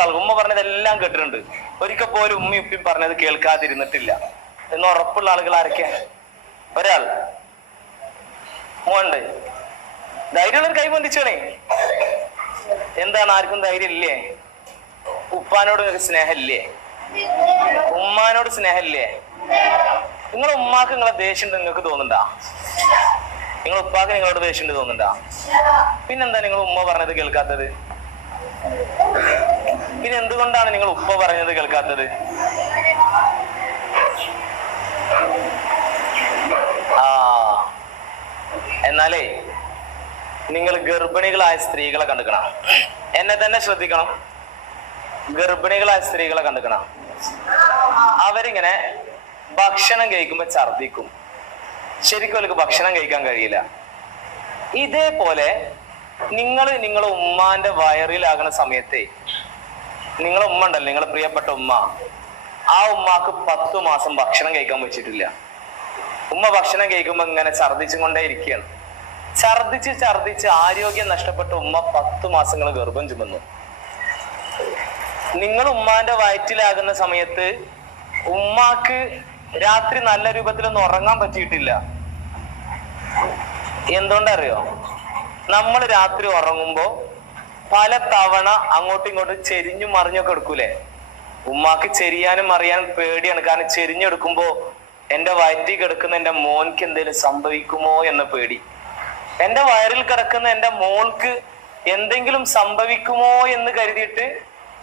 ആളുകൾ. ഉമ്മ പറഞ്ഞതെല്ലാം കേട്ടിട്ടുണ്ട്. ഒരിക്കൽ പോലും ഉമ്മയും ഉപ്പയും പറഞ്ഞത് കേൾക്കാതിരുന്നിട്ടില്ല. എന്ന് ഉറപ്പുള്ള ആളുകൾ ആരൊക്കെ ഒരാൾ. മോണ്ട് ധൈര്യമുള്ളൊരു കൈ പൊന്തിച്ചോണേ. എന്താണ് ആർക്കും ധൈര്യം ഇല്ലേ? ഉപ്പാനോട് ഒരു സ്നേഹമില്ലേ? ഉമ്മാനോട് സ്നേഹമില്ലേ? നിങ്ങളെ ഉമ്മാക്ക് നിങ്ങളെ ദേഷ്യം നിങ്ങൾക്ക് തോന്നുന്നുണ്ടാ? നിങ്ങൾ ഉപ്പാക്ക് നിങ്ങളോട് ദേഷ്യം തോന്നണ്ട പിന്നെന്താ നിങ്ങൾ ഉമ്മ പറഞ്ഞത് കേൾക്കാത്തത്? പിന്നെ എന്തുകൊണ്ടാണ് നിങ്ങൾ ഉപ്പ പറഞ്ഞത് കേൾക്കാത്തത്? ആ. എന്നാലേ നിങ്ങൾ ഗർഭിണികളായ സ്ത്രീകളെ കണ്ടുക്കണം. എന്നെ തന്നെ ശ്രദ്ധിക്കണം. ഗർഭിണികളായ സ്ത്രീകളെ കണ്ടുക്കണം. അവരിങ്ങനെ ഭക്ഷണം കഴിക്കുമ്പോ ഛർദിക്കും ശരിക്കും അവർക്ക് ഭക്ഷണം കഴിക്കാൻ കഴിയില്ല. ഇതേപോലെ നിങ്ങൾ നിങ്ങളുടെ ഉമ്മാന്റെ വയറിലാകുന്ന സമയത്തെ നിങ്ങളെ ഉമ്മ ഉണ്ടല്ലോ നിങ്ങളെ പ്രിയപ്പെട്ട ഉമ്മ. ആ ഉമ്മാക്ക് പത്തു മാസം ഭക്ഷണം കഴിക്കാൻ വെച്ചിട്ടില്ല. ഉമ്മ ഭക്ഷണം കഴിക്കുമ്പോ ഇങ്ങനെ ഛർദിച്ചും കൊണ്ടേ ഇരിക്കുകയാണ്. ഛർദിച്ച് ഛർദിച്ച് ആരോഗ്യം നഷ്ടപ്പെട്ട ഉമ്മ പത്തു മാസങ്ങൾ ഗർഭം ചുമന്നു. നിങ്ങൾ ഉമ്മാന്റെ വയറ്റിലാകുന്ന സമയത്ത് ഉമ്മാക്ക് രാത്രി നല്ല രൂപത്തിലൊന്നും ഉറങ്ങാൻ പറ്റിയിട്ടില്ല. എന്തുകൊണ്ടറിയോ? നമ്മൾ രാത്രി ഉറങ്ങുമ്പോ പല തവണ അങ്ങോട്ടും ഇങ്ങോട്ടും ചെരിഞ്ഞും മറിഞ്ഞൊക്കെ എടുക്കൂലേ? ഉമ്മാക്ക് ചെരിയാനും അറിയാനും പേടിയാണ്. കാരണം ചെരിഞ്ഞെടുക്കുമ്പോ എന്റെ വയറ്റിൽ കിടക്കുന്ന എന്റെ മോൻക്ക് എന്തെങ്കിലും സംഭവിക്കുമോ എന്ന പേടി. എന്റെ വയറിൽ കിടക്കുന്ന എന്റെ മോൾക്ക് എന്തെങ്കിലും സംഭവിക്കുമോ എന്ന് കരുതിയിട്ട്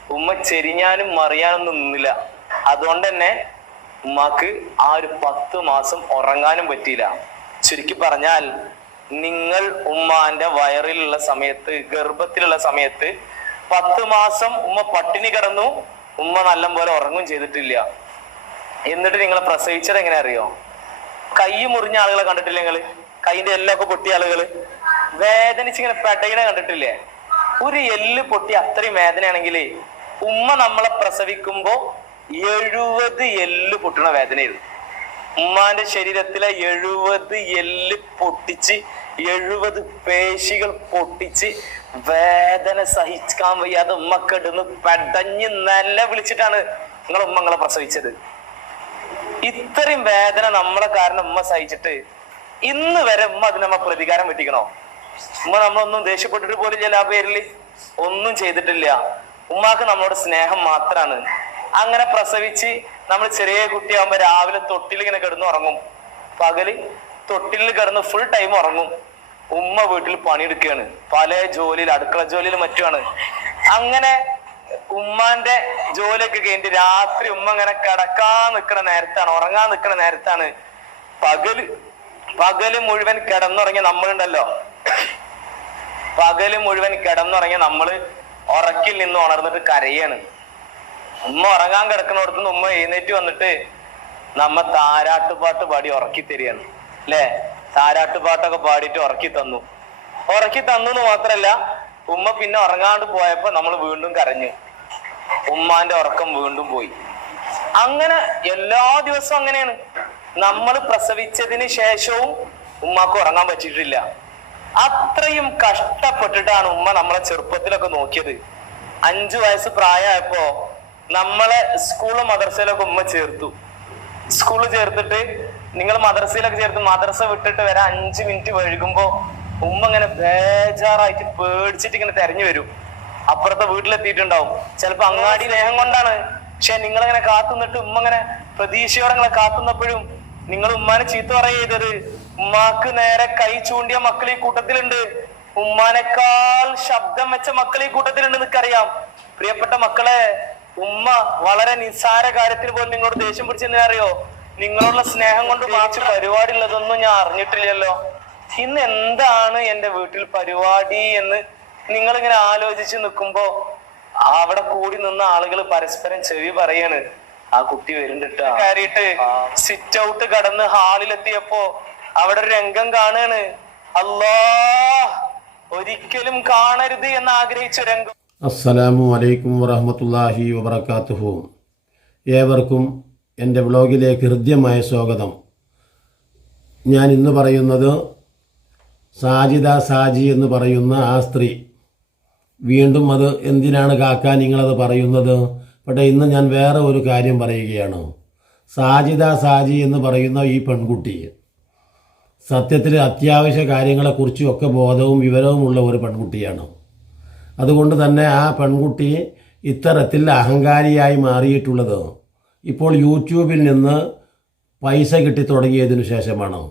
ഉമ്മ ചെരിഞ്ഞാനും മറിയാനൊന്നും നിന്നില്ല. അതുകൊണ്ട് തന്നെ ഉമ്മാക്ക് ആ ഒരു പത്ത് മാസം ഉറങ്ങാനും പറ്റിയില്ല. ചുരുക്കി പറഞ്ഞാൽ നിങ്ങൾ ഉമ്മാന്റെ വയറിലുള്ള സമയത്ത് ഗർഭത്തിലുള്ള സമയത്ത് പത്ത് മാസം ഉമ്മ പട്ടിണി കിടന്നു ഉമ്മ നല്ലപോലെ ഉറങ്ങും ചെയ്തിട്ടില്ല. എന്നിട്ട് നിങ്ങളെ പ്രസവിച്ചത് എങ്ങനെ അറിയോ? കൈ മുറിഞ്ഞ ആളുകളെ കണ്ടിട്ടില്ല നിങ്ങൾ? കൈന്റെ എല്ലൊക്കെ പൊട്ടിയ ആളുകൾ. വേദനിച്ച് ഇങ്ങനെ പെടയിനെ കണ്ടിട്ടില്ലേ? ഒരു എല്ല് പൊട്ടി അത്രയും വേദനയാണെങ്കിൽ ഉമ്മ നമ്മളെ പ്രസവിക്കുമ്പോ എഴുപത് എല്ല് പൊട്ടണ വേദനയായിരുന്നു. ഉമ്മാന്റെ ശരീരത്തിലെ എഴുപത് എല്ല് പൊട്ടിച്ച് എഴുപത് പേശികൾ പൊട്ടിച്ച് വേദന സഹിക്കാൻ വയ്യാതെ ഉമ്മ കെടുന്ന് പെടഞ്ഞ് നല്ല വിളിച്ചിട്ടാണ് നിങ്ങളെ ഉമ്മങ്ങളെ പ്രസവിച്ചത്. ഇത്രയും വേദന നമ്മളെ കാരണം ഉമ്മ സഹിച്ചിട്ട് ഇന്ന് വരെ ഉമ്മ അതിന് നമ്മ പ്രതികാരം വെട്ടിക്കണോ ഉമ്മ നമ്മളൊന്നും ദേഷ്യപ്പെട്ടിട്ട് പോലില്ല ആ പേരിൽ ഒന്നും ചെയ്തിട്ടില്ല. ഉമ്മാക്ക് നമ്മളോട് സ്നേഹം മാത്രാണ്. അങ്ങനെ പ്രസവിച്ച് നമ്മൾ ചെറിയ കുട്ടിയാകുമ്പോൾ രാവിലെ തൊട്ടിൽ ഇങ്ങനെ കിടന്ന് ഉറങ്ങും. പകൽ തൊട്ടിൽ കിടന്ന് ഫുൾ ടൈം ഉറങ്ങും. ഉമ്മ വീട്ടിൽ പണിയെടുക്കുകയാണ്. പല ജോലിയിൽ അടുക്കള ജോലിയിൽ മറ്റുമാണ് അങ്ങനെ ഉമ്മാന്റെ ജോലിയൊക്കെ കഴിഞ്ഞ് രാത്രി ഉമ്മ ഇങ്ങനെ കിടക്കാൻ നിൽക്കുന്ന നേരത്താണ് ഉറങ്ങാൻ നിൽക്കുന്ന നേരത്താണ്. പകൽ പകൽ മുഴുവൻ കിടന്നുറങ്ങിയ നമ്മളുണ്ടല്ലോ. പകൽ മുഴുവൻ കിടന്നുറങ്ങിയ നമ്മൾ ഉറക്കിൽ നിന്ന് ഉണർന്നിട്ട് കരയാണ്. ഉമ്മ ഉറങ്ങാൻ കിടക്കുന്നിടത്തുനിന്ന് ഉമ്മ എഴുന്നേറ്റ് വന്നിട്ട് നമ്മ താരാട്ടുപാട്ട് പാടി ഉറക്കി തരികയാണ്. അല്ലേ താരാട്ടുപാട്ടൊക്കെ പാടിയിട്ട് ഉറക്കി തന്നു. ഉറക്കി തന്നു എന്ന് മാത്രല്ല ഉമ്മ പിന്നെ ഉറങ്ങാണ്ട് പോയപ്പോ നമ്മൾ വീണ്ടും കരഞ്ഞു. ഉമ്മാന്റെ ഉറക്കം വീണ്ടും പോയി. അങ്ങനെ എല്ലാ ദിവസവും അങ്ങനെയാണ്. നമ്മൾ പ്രസവിച്ചതിന് ശേഷവും ഉമ്മാക്ക് ഉറങ്ങാൻ പറ്റിയിട്ടില്ല. അത്രയും കഷ്ടപ്പെട്ടിട്ടാണ് ഉമ്മ നമ്മളെ ചെറുപ്പത്തിലൊക്കെ നോക്കിയത്. അഞ്ചു വയസ്സ് പ്രായമായപ്പോ നമ്മളെ സ്കൂളും മദർസയിലൊക്കെ ഉമ്മ ചേർത്തു. സ്കൂളിൽ ചേർത്തിട്ട് നിങ്ങൾ മദർസയിലൊക്കെ ചേർത്ത് മദർസ വിട്ടിട്ട് വരാൻ അഞ്ച് മിനിറ്റ് വഴുകുമ്പോ ഉമ്മ ഇങ്ങനെ ബേജാറായിട്ട് പേടിച്ചിട്ട് ഇങ്ങനെ തെരഞ്ഞു വരും. അപ്പുറത്തെ വീട്ടിലെത്തിയിട്ടുണ്ടാവും. ചിലപ്പോ അങ്ങാടി ദേഹം കൊണ്ടാണ്. പക്ഷെ നിങ്ങളിങ്ങനെ കാത്തുനിന്നിട്ട് ഉമ്മ ഇങ്ങനെ പ്രതീക്ഷയോടെ ഇങ്ങനെ കാത്തുന്നപ്പോഴും നിങ്ങൾ ഉമ്മാനെ ചീത്ത പറയുക ചെയ്തത്. ഉമ്മാക്ക് നേരെ കൈ ചൂണ്ടിയ മക്കൾ ഈ കൂട്ടത്തിലുണ്ട്. ഉമ്മാനേക്കാൾ ശബ്ദം വെച്ച മക്കൾ ഈ കൂട്ടത്തിലുണ്ട് നിനക്കറിയാം. പ്രിയപ്പെട്ട മക്കളെ ഉമ്മ വളരെ നിസ്സാര കാര്യത്തിൽ പോലും നിങ്ങളോട് ദേഷ്യം പിടിച്ചെന്ന് അറിയോ? നിങ്ങളുള്ള സ്നേഹം കൊണ്ട് മാച്ച് പരിപാടി ഉള്ളതൊന്നും ഞാൻ അറിഞ്ഞിട്ടില്ലല്ലോ. ഇന്ന് എന്താണ് എന്റെ വീട്ടിൽ പരിപാടി എന്ന് നിങ്ങൾ ഇങ്ങനെ ആലോചിച്ച് നിൽക്കുമ്പോ അവിടെ കൂടി നിന്ന ആളുകൾ പരസ്പരം ചെവി പറയാണ്. ആ കുട്ടി വരുന്നുണ്ട് കയറിയിട്ട് സിറ്റ് ഔട്ട് കടന്ന് ഹാളിലെത്തിയപ്പോ അവിടെ ഒരു രംഗം കാണാണ്. അല്ലാ ഒരിക്കലും കാണരുത് എന്ന് ആഗ്രഹിച്ച രംഗം. അസ്സലാമു അലൈക്കും വറഹമത്തല്ലാഹി വബർക്കാത്തുഹു ഏവർക്കും എന്റെ വ്ളോഗിലേക്ക് ഹൃദ്യമായ സ്വാഗതം. ഞാൻ ഇന്ന് പറയുന്നത് സാജിദ സാജി എന്ന് പറയുന്ന ആ സ്ത്രീ. വീണ്ടും അത് എന്തിനാണ് കാക്ക നിങ്ങളത് പറയുന്നത്? പക്ഷേ ഇന്ന് ഞാൻ വേറെ ഒരു കാര്യം പറയുകയാണ്. സാജിദ സാജി എന്ന് പറയുന്ന ഈ പെൺകുട്ടി സത്യത്തിൽ അത്യാവശ്യ കാര്യങ്ങളെക്കുറിച്ചും ഒക്കെ ബോധവും വിവരവുമുള്ള ഒരു പെൺകുട്ടിയാണ്. അതുകൊണ്ട് തന്നെ ആ പെൺകുട്ടി ഇത്തരത്തിൽ അഹങ്കാരിയായി മാറിയിട്ടുള്ളത്. ഇപ്പോൾ യൂട്യൂബിൽ നിന്ന് പൈസ കിട്ടി തുടങ്ങിയതിനു ശേഷമാണ്.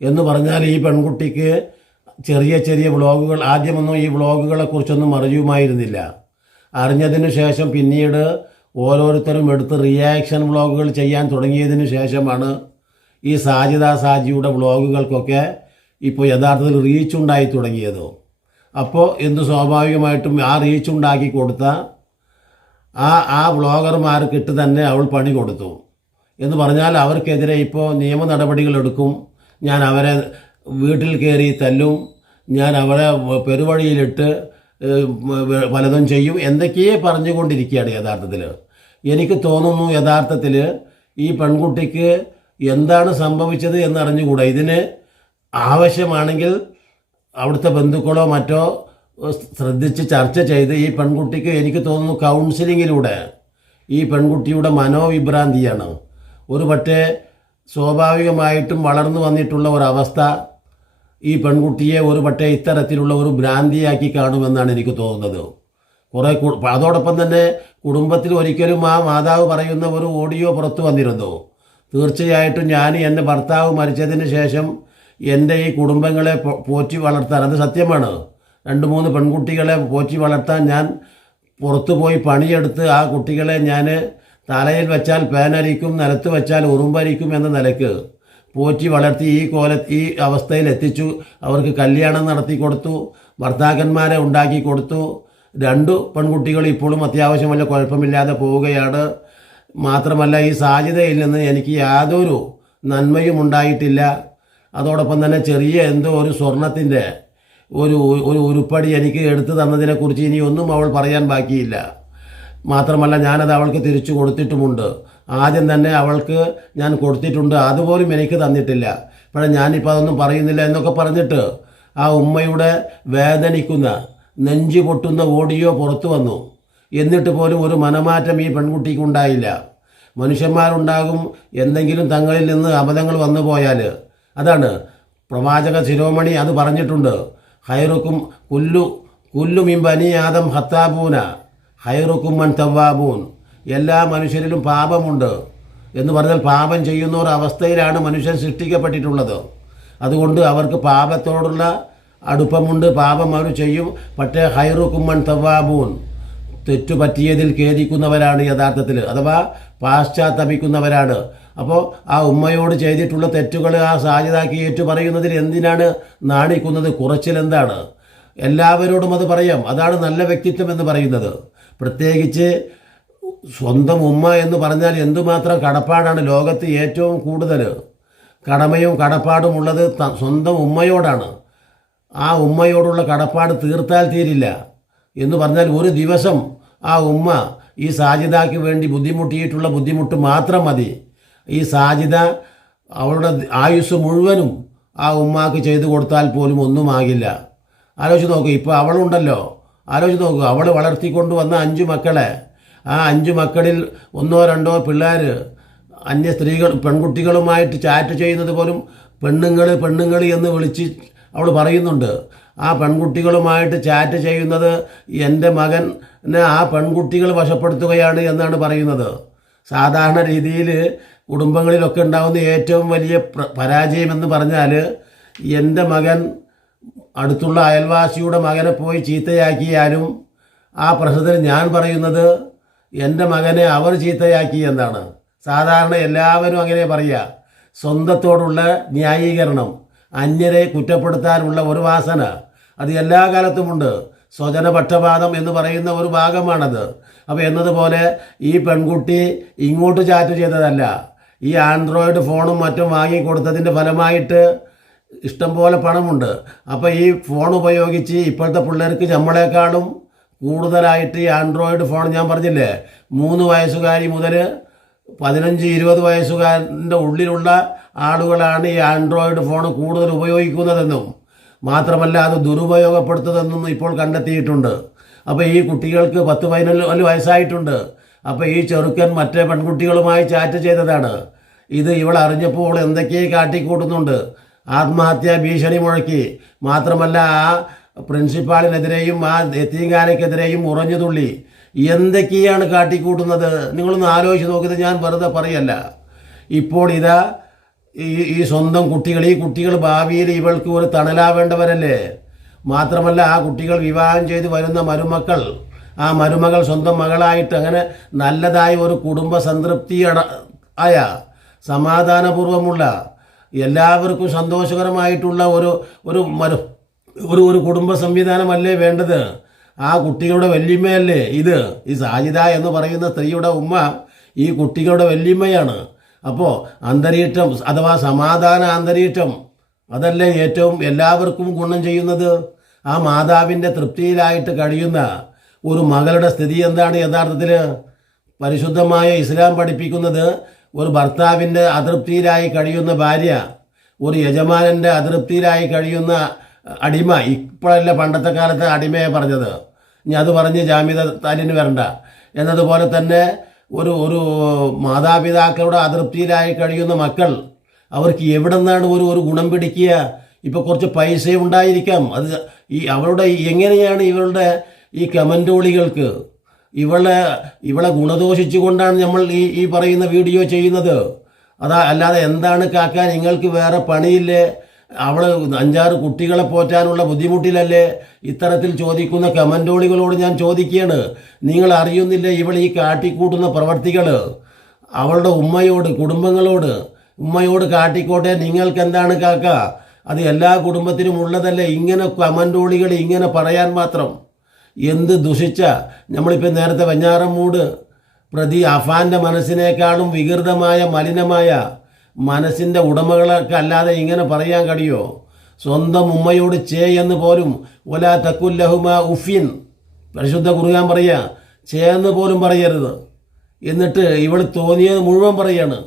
എന്ന് പറഞ്ഞാൽ ഈ പെൺകുട്ടിക്ക് ചെറിയ ചെറിയ വ്ളോഗുകൾ ആദ്യമൊന്നും ഈ വ്ളോഗുകളെക്കുറിച്ചൊന്നും അറിയുമായിരുന്നില്ല. അറിഞ്ഞതിന് ശേഷം പിന്നീട് ഓരോരുത്തരും എടുത്ത് റിയാക്ഷൻ വ്ളോഗുകൾ ചെയ്യാൻ തുടങ്ങിയതിന് ശേഷമാണ് ഈ സാജിദ സാജിയുടെ വ്ളോഗുകൾക്കൊക്കെ ഇപ്പോൾ യഥാർത്ഥത്തിൽ റീച്ച് ഉണ്ടായി തുടങ്ങിയത്. അപ്പോൾ എന്ത് സ്വാഭാവികമായിട്ടും ആ റീച്ച് ഉണ്ടാക്കി കൊടുത്ത ആ ആ വ്ളോഗർമാർക്കിട്ട് തന്നെ അവൾ പണി കൊടുത്തു. എന്ന് പറഞ്ഞാൽ അവർക്കെതിരെ ഇപ്പോൾ നിയമ നടപടികൾ എടുക്കും. ഞാൻ അവരെ വീട്ടിൽ കയറി തല്ലും. ഞാൻ അവരെ പെരുവഴിയിലിട്ട് പലതും ചെയ്യും. എന്തൊക്കെയേ പറഞ്ഞുകൊണ്ടിരിക്കുകയാണ് യഥാർത്ഥത്തിൽ. എനിക്ക് തോന്നുന്നു യഥാർത്ഥത്തിൽ ഈ പെൺകുട്ടിക്ക് എന്താണ് സംഭവിച്ചത് എന്നറിഞ്ഞുകൂടാ. ഇതിന് ആവശ്യമാണെങ്കിൽ അവിടുത്തെ ബന്ധുക്കളോ മറ്റോ ശ്രദ്ധിച്ച് ചർച്ച ചെയ്ത് ഈ പെൺകുട്ടിക്ക് എനിക്ക് തോന്നുന്നു കൗൺസിലിങ്ങിലൂടെ ഈ പെൺകുട്ടിയുടെ മനോവിഭ്രാന്തിയാണ്. ഒരു പക്ഷേ സ്വാഭാവികമായിട്ടും വളർന്നു വന്നിട്ടുള്ള ഒരവസ്ഥ ഈ പെൺകുട്ടിയെ ഒരു പക്ഷേ ഇത്തരത്തിലുള്ള ഒരു ഭ്രാന്തിയാക്കി കാണുമെന്നാണ് എനിക്ക് തോന്നുന്നത്. കുറേ അതോടൊപ്പം തന്നെ കുടുംബത്തിൽ ഒരിക്കലും ആ മാതാവ് പറയുന്ന ഒരു ഓഡിയോ പുറത്തു വന്നിരുന്നു. തീർച്ചയായിട്ടും ഞാൻ എന്റെ ഭർത്താവ് മരിച്ചതിന് ശേഷം എന്റെ ഈ കുടുംബങ്ങളെ പോറ്റി വളർത്താൻ അത് സത്യമാണ്. രണ്ട് മൂന്ന് പെൺകുട്ടികളെ പോറ്റി വളർത്താൻ ഞാൻ പുറത്തു പോയി പണിയെടുത്ത് ആ കുട്ടികളെ ഞാൻ തലയിൽ വെച്ചാൽ പേനരിക്കും നിലത്ത് വെച്ചാൽ ഉറുമ്പരിക്കും എന്ന നിലയ്ക്ക് പോറ്റി വളർത്തി ഈ കോല ഈ അവസ്ഥയിൽ എത്തിച്ചു. അവർക്ക് കല്യാണം നടത്തി കൊടുത്തു ഭർത്താക്കന്മാരെ ഉണ്ടാക്കി കൊടുത്തു. രണ്ടു പെൺകുട്ടികൾ ഇപ്പോഴും അത്യാവശ്യം വല്ല കുഴപ്പമില്ലാതെ പോവുകയാണ്. മാത്രമല്ല ഈ സാധ്യതയിൽ നിന്ന് എനിക്ക് യാതൊരു നന്മയും ഉണ്ടായിട്ടില്ല. അതോടൊപ്പം തന്നെ ചെറിയ എന്തോ ഒരു സ്വർണത്തിന്റെ ഒരു ഒരു ഉരുപ്പടി എനിക്ക് എടുത്തു തന്നതിനെക്കുറിച്ച് ഇനി ഒന്നും അവൾ പറയാൻ ബാക്കിയില്ല. മാത്രമല്ല ഞാനത് അവൾക്ക് തിരിച്ചു കൊടുത്തിട്ടുമുണ്ട്. ആദ്യം തന്നെ അവൾക്ക് ഞാൻ കൊടുത്തിട്ടുണ്ട്. അതുപോലും എനിക്ക് തന്നിട്ടില്ല. പക്ഷേ ഞാനിപ്പോൾ അതൊന്നും പറയുന്നില്ല എന്നൊക്കെ പറഞ്ഞിട്ട് ആ ഉമ്മയുടെ വേദനിക്കുന്ന നെഞ്ചു പൊട്ടുന്ന ഓഡിയോ പുറത്തു വന്നു. എന്നിട്ട് പോലും ഒരു മനമാറ്റം ഈ പെൺകുട്ടിക്ക് ഉണ്ടായില്ല മനുഷ്യന്മാരുണ്ടാകും എന്തെങ്കിലും തങ്ങളിൽ നിന്ന് അബദ്ധങ്ങൾ വന്നു പോയാൽ അതാണ് പ്രവാചക ശിരോമണി അത് പറഞ്ഞിട്ടുണ്ട്. ഹൈറുക്കും കുല്ലു കുല്ലു മിൻ ബനി ആദം ഹത്താബൂന ഹൈറുക്കും മൻ തവ്വാബൂൻ. എല്ലാ മനുഷ്യരിലും പാപമുണ്ട് എന്ന് പറഞ്ഞാൽ പാപം ചെയ്യുന്ന ഒരു അവസ്ഥയിലാണ് മനുഷ്യൻ സൃഷ്ടിക്കപ്പെട്ടിട്ടുള്ളത്. അതുകൊണ്ട് അവർക്ക് പാപത്തോടുള്ള അടുപ്പമുണ്ട് പാപം അവർ ചെയ്യും. പക്ഷേ ഹൈറുക്കും തവ്വാബൂൻ തെറ്റുപറ്റിയതിൽ ഖേദിക്കുന്നവരാണ് യഥാർത്ഥത്തിൽ അഥവാ പാശ്ചാത്തപിക്കുന്നവരാണ്. അപ്പോൾ ആ ഉമ്മയോട് ചെയ്തിട്ടുള്ള തെറ്റുകൾ ആ സാധ്യതാക്കി ഏറ്റു പറയുന്നതിൽ എന്തിനാണ് നാണിക്കുന്നത്? കുറച്ചിലെന്താണ് എല്ലാവരോടും അത് പറയാം. അതാണ് നല്ല വ്യക്തിത്വം എന്ന് പറയുന്നത്. പ്രത്യേകിച്ച് സ്വന്തം ഉമ്മ എന്ന് പറഞ്ഞാൽ എന്തുമാത്രം കടപ്പാടാണ് ലോകത്ത് ഏറ്റവും കൂടുതൽ. കടമയും കടപ്പാടും ഉള്ളത് സ്വന്തം ഉമ്മയോടാണ്. ആ ഉമ്മയോടുള്ള കടപ്പാട് തീർത്താൽ തീരില്ല എന്ന് പറഞ്ഞാൽ ഒരു ദിവസം ആ ഉമ്മ ഈ സാജിദാക്ക് വേണ്ടി ബുദ്ധിമുട്ടിയിട്ടുള്ള ബുദ്ധിമുട്ട് മാത്രം മതി. ഈ സാജിദ അവളുടെ ആയുസ് മുഴുവനും ആ ഉമ്മാക്ക് ചെയ്തു കൊടുത്താൽ പോലും ഒന്നും ആകില്ല. ആലോചിച്ച് നോക്കൂ ഇപ്പോൾ അവളുണ്ടല്ലോ. ആലോചിച്ച് നോക്കൂ അവൾ വളർത്തിക്കൊണ്ട് വന്ന അഞ്ച് മക്കളെ ആ അഞ്ച് മക്കളിൽ ഒന്നോ രണ്ടോ പിള്ളേർ അന്യ സ്ത്രീകൾ പെൺകുട്ടികളുമായിട്ട് ചാറ്റ് ചെയ്യുന്നത് പോലും പെണ്ണുങ്ങൾ പെണ്ണുങ്ങൾ എന്ന് വിളിച്ച് അവൾ പറയുന്നുണ്ട്. ആ പെൺകുട്ടികളുമായിട്ട് ചാറ്റ് ചെയ്യുന്നത് എന്റെ മകനെ ആ പെൺകുട്ടികൾ വശപ്പെടുത്തുകയാണ് എന്നാണ് പറയുന്നത്. സാധാരണ രീതിയിൽ കുടുംബങ്ങളിലൊക്കെ ഉണ്ടാകുന്ന ഏറ്റവും വലിയ പ്ര- പരാജയം എന്ന് പറഞ്ഞാൽ എന്റെ മകൻ അടുത്തുള്ള അയൽവാസിയുടെ മകനെ പോയി ചീത്തയാക്കിയാലും ആ പ്രശ്നത്തിൽ ഞാൻ പറയുന്നത് എന്റെ മകനെ അവർ ചീത്തയാക്കി എന്നാണ്. സാധാരണ എല്ലാവരും അങ്ങനെ പറയുക സ്വന്തത്തോടുള്ള ന്യായീകരണം അന്യരെ കുറ്റപ്പെടുത്താനുള്ള ഒരു വാസന അത് എല്ലാ കാലത്തുമുണ്ട് സ്വജനപക്ഷപാതം എന്ന് പറയുന്ന ഒരു ഭാഗമാണത്. അപ്പോൾ എന്നതുപോലെ ഈ പെൺകുട്ടി ഇങ്ങോട്ട് ചാറ്റ് ചെയ്തതല്ല. ഈ ആൻഡ്രോയിഡ് ഫോണും മറ്റും വാങ്ങിക്കൊടുത്തതിന്റെ ഫലമായിട്ട് ഇഷ്ടംപോലെ പണമുണ്ട്. അപ്പോൾ ഈ ഫോൺ ഉപയോഗിച്ച് ഇപ്പോഴത്തെ പിള്ളേർക്ക് നമ്മളെക്കാളും കൂടുതലായിട്ട് ഈ ആൻഡ്രോയിഡ് ഫോൺ ഞാൻ പറഞ്ഞില്ലേ മൂന്ന് വയസ്സുകാരി മുതൽ പതിനഞ്ച് ഇരുപത് വയസ്സുകാരന്റെ ഉള്ളിലുള്ള ആളുകളാണ് ഈ ആൻഡ്രോയിഡ് ഫോൺ കൂടുതൽ ഉപയോഗിക്കുന്നതെന്നും മാത്രമല്ല അത് ദുരുപയോഗപ്പെടുത്തുന്നതെന്നും ഇപ്പോൾ കണ്ടെത്തിയിട്ടുണ്ട്. അപ്പോൾ ഈ കുട്ടികൾക്ക് പത്ത് പതിനൊന്ന് വയസ്സായിട്ടുണ്ട്. അപ്പോൾ ഈ ചെറുക്കൻ മറ്റേ പെൺകുട്ടികളുമായി ചാറ്റ് ചെയ്തതാണ്. ഇത് ഇവൾ അറിഞ്ഞപ്പോൾ എന്തൊക്കെ കാട്ടിക്കൂട്ടുന്നുണ്ട്. ആത്മഹത്യാ ഭീഷണി മുഴക്കി. മാത്രമല്ല ആ പ്രിൻസിപ്പാളിനെതിരെയും ആ എത്തിയങ്കാനയ്ക്കെതിരെയും ഉറഞ്ഞു തുള്ളി. എന്തൊക്കെയാണ് കാട്ടിക്കൂട്ടുന്നത്? നിങ്ങളൊന്ന് ആലോചിച്ച് നോക്കിയത് ഞാൻ വെറുതെ പറയല്ല. ഇപ്പോൾ ഇതാ ഈ ഈ സ്വന്തം കുട്ടികൾ ഈ കുട്ടികൾ ഭാവിയിൽ ഇവൾക്ക് ഒരു തണലാവേണ്ടവരല്ലേ? മാത്രമല്ല ആ കുട്ടികൾ വിവാഹം ചെയ്ത് വരുന്ന മരുമക്കൾ ആ മരുമകൾ സ്വന്തം മകളായിട്ട് അങ്ങനെ നല്ലതായ ഒരു കുടുംബ സംതൃപ്തി ആയ സമാധാനപൂർവമുള്ള എല്ലാവർക്കും സന്തോഷകരമായിട്ടുള്ള ഒരു ഒരു മരു ഒരു ഒരു കുടുംബ സംവിധാനമല്ലേ വേണ്ടത്? ആ കുട്ടികളുടെ വല്യമ്മയല്ലേ ഇത്? ഈ സാജിത എന്ന് പറയുന്ന സ്ത്രീയുടെ ഉമ്മ ഈ കുട്ടികളുടെ വല്യമ്മയാണ്. അപ്പോൾ അന്തരീക്ഷം അഥവാ സമാധാന അന്തരീക്ഷം അതല്ലേ ഏറ്റവും എല്ലാവർക്കും ഗുണം ചെയ്യുന്നത്? ആ മാതാവിന്റെ തൃപ്തിയിലായിട്ട് കഴിയുന്ന ഒരു മകളുടെ സ്ഥിതി എന്താണ് യഥാർത്ഥത്തിൽ? പരിശുദ്ധമായ ഇസ്ലാം പഠിപ്പിക്കുന്നത് ഒരു ഭർത്താവിന്റെ അതൃപ്തിയിലായി കഴിയുന്ന ഭാര്യ ഒരു യജമാനന്റെ അതൃപ്തിയിലായി കഴിയുന്ന അടിമ ഇപ്പോഴല്ല പണ്ടത്തെ കാലത്ത് അടിമയെ പറഞ്ഞത്. ഇനി അത് പറഞ്ഞ് ജാമ്യത താലിന് വരണ്ട. എന്നതുപോലെ തന്നെ ഒരു ഒരു മാതാപിതാക്കളുടെ അതൃപ്തിയിലായി കഴിയുന്ന മക്കൾ അവർക്ക് എവിടെ നിന്നാണ് ഒരു ഒരു ഗുണം പിടിക്കുക? ഇപ്പോൾ കുറച്ച് പൈസ ഉണ്ടായിരിക്കാം. അത് ഈ അവരുടെ എങ്ങനെയാണ് ഇവളുടെ ഈ കമന്റോളികൾക്ക് ഇവളെ ഇവളെ ഗുണദോഷിച്ചുകൊണ്ടാണ് നമ്മൾ ഈ ഈ പറയുന്ന വീഡിയോ ചെയ്യുന്നത്. അതാ അല്ലാതെ എന്താണ് കാക്ക നിങ്ങൾക്ക് വേറെ പണിയില്ലേ? അവൾ അഞ്ചാറ് കുട്ടികളെ പോറ്റാനുള്ള ബുദ്ധിമുട്ടിലല്ലേ? ഇത്തരത്തിൽ ചോദിക്കുന്ന കമന്റോളികളോട് ഞാൻ ചോദിക്കുകയാണ്. നിങ്ങൾ അറിയുന്നില്ല ഇവൾ ഈ കാട്ടിക്കൂട്ടുന്ന പ്രവർത്തികൾ അവളുടെ ഉമ്മയോട് കുടുംബങ്ങളോട് ഉമ്മയോട് കാട്ടിക്കോട്ടെ നിങ്ങൾക്ക് എന്താണ് കാക്ക? അത് എല്ലാ കുടുംബത്തിനും ഉള്ളതല്ലേ. ഇങ്ങനെ കമന്റോളികൾ ഇങ്ങനെ പറയാൻ മാത്രം. എന്ത് ദുഷിച്ച? നമ്മളിപ്പോൾ നേരത്തെ വഞ്ഞാറമൂട് പ്രതി അഫാന്റെ മനസ്സിനേക്കാളും വികൃതമായ മലിനമായ മനസ്സിന്റെ ഉടമകളൊക്കെ അല്ലാതെ ഇങ്ങനെ പറയാൻ കഴിയോ? സ്വന്തം ഉമ്മയോട് ചേ എന്ന് പോലും ഒലാ തക്കുല്ലഹുമ ഉഫിൻ പരിശുദ്ധ കുറുകാൻ പറയുക ചേ എന്ന് പോലും പറയരുത്. എന്നിട്ട് ഇവൾ തോന്നിയത് മുഴുവൻ പറയാണ്.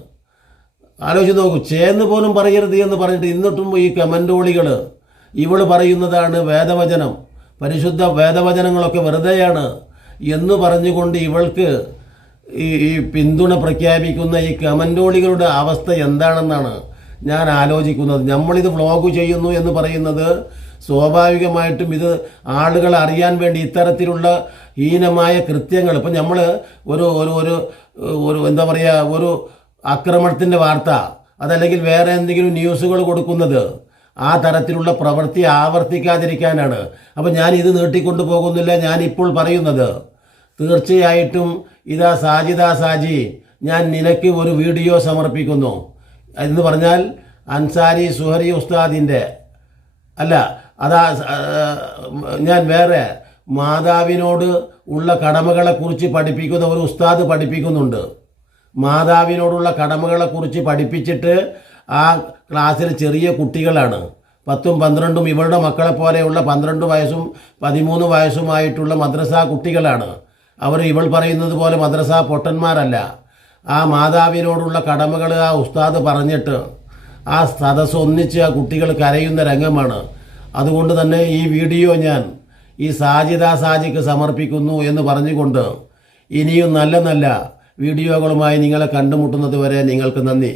ആലോചിച്ച് നോക്കൂ ചേ എന്ന് പോലും പറയരുത് എന്ന് പറഞ്ഞിട്ട് ഇന്നിട്ടും ഈ കമന്റോളികൾ ഇവൾ പറയുന്നതാണ് വേദവചനം. പരിശുദ്ധ വേദവചനങ്ങളൊക്കെ വെറുതെയാണ് എന്ന് പറഞ്ഞുകൊണ്ട് ഇവൾക്ക് ഈ ഈ പിന്തുണ പ്രഖ്യാപിക്കുന്ന ഈ കമന്റോളികളുടെ അവസ്ഥ എന്താണെന്നാണ് ഞാൻ ആലോചിക്കുന്നത്. നമ്മളിത് വ്ളോഗ് ചെയ്യുന്നു എന്ന് പറയുന്നത് സ്വാഭാവികമായിട്ടും ഇത് ആളുകൾ അറിയാൻ വേണ്ടി ഇത്തരത്തിലുള്ള ഹീനമായ കൃത്യങ്ങൾ. ഇപ്പം നമ്മൾ ഒരു ഒരു ഒരു ഒരു എന്താ പറയുക ഒരു ആക്രമണത്തിന്റെ വാർത്ത അതല്ലെങ്കിൽ വേറെ എന്തെങ്കിലും ന്യൂസുകൾ കൊടുക്കുന്നത് ആ തരത്തിലുള്ള പ്രവൃത്തി ആവർത്തിക്കാതിരിക്കാനാണ്. അപ്പോൾ ഞാൻ ഇത് നീട്ടിക്കൊണ്ടു പോകുന്നില്ല ഞാനിപ്പോൾ പറയുന്നത്. തീർച്ചയായിട്ടും ഇതാ സാജിദാ സാജി ഞാൻ നിനക്ക് ഒരു വീഡിയോ സമർപ്പിക്കുന്നു. എന്ന് പറഞ്ഞാൽ അൻസാരി സുഹരി ഉസ്താദിന്റെ അല്ല അതാ ഞാൻ വേറെ മാതാവിനോട് ഉള്ള കടമകളെക്കുറിച്ച് പഠിപ്പിക്കുന്ന ഒരു ഉസ്താദ് പഠിപ്പിക്കുന്നുണ്ട്. മാതാവിനോടുള്ള കടമകളെക്കുറിച്ച് പഠിപ്പിച്ചിട്ട് ആ ക്ലാസ്സിൽ ചെറിയ കുട്ടികളാണ്. പത്തും പന്ത്രണ്ടും ഇവരുടെ മക്കളെ പോലെയുള്ള പന്ത്രണ്ട് വയസ്സും പതിമൂന്ന് വയസ്സുമായിട്ടുള്ള മദ്രസ കുട്ടികളാണ്. അവർ ഇവൾ പറയുന്നത് പോലെ മദ്രസ പൊട്ടന്മാരല്ല. ആ മാതാവിനോടുള്ള കടമകൾ ആ ഉസ്താദ് പറഞ്ഞിട്ട് ആ സദസ് ഒന്നിച്ച് ആ കുട്ടികൾ കരയുന്ന രംഗമാണ്. അതുകൊണ്ട് തന്നെ ഈ വീഡിയോ ഞാൻ ഈ സാജിദ സാജിക്ക് സമർപ്പിക്കുന്നു എന്ന് പറഞ്ഞുകൊണ്ട് ഇനിയും നല്ല നല്ല വീഡിയോകളുമായി നിങ്ങളെ കണ്ടുമുട്ടുന്നത് വരെ നിങ്ങൾക്ക് നന്ദി.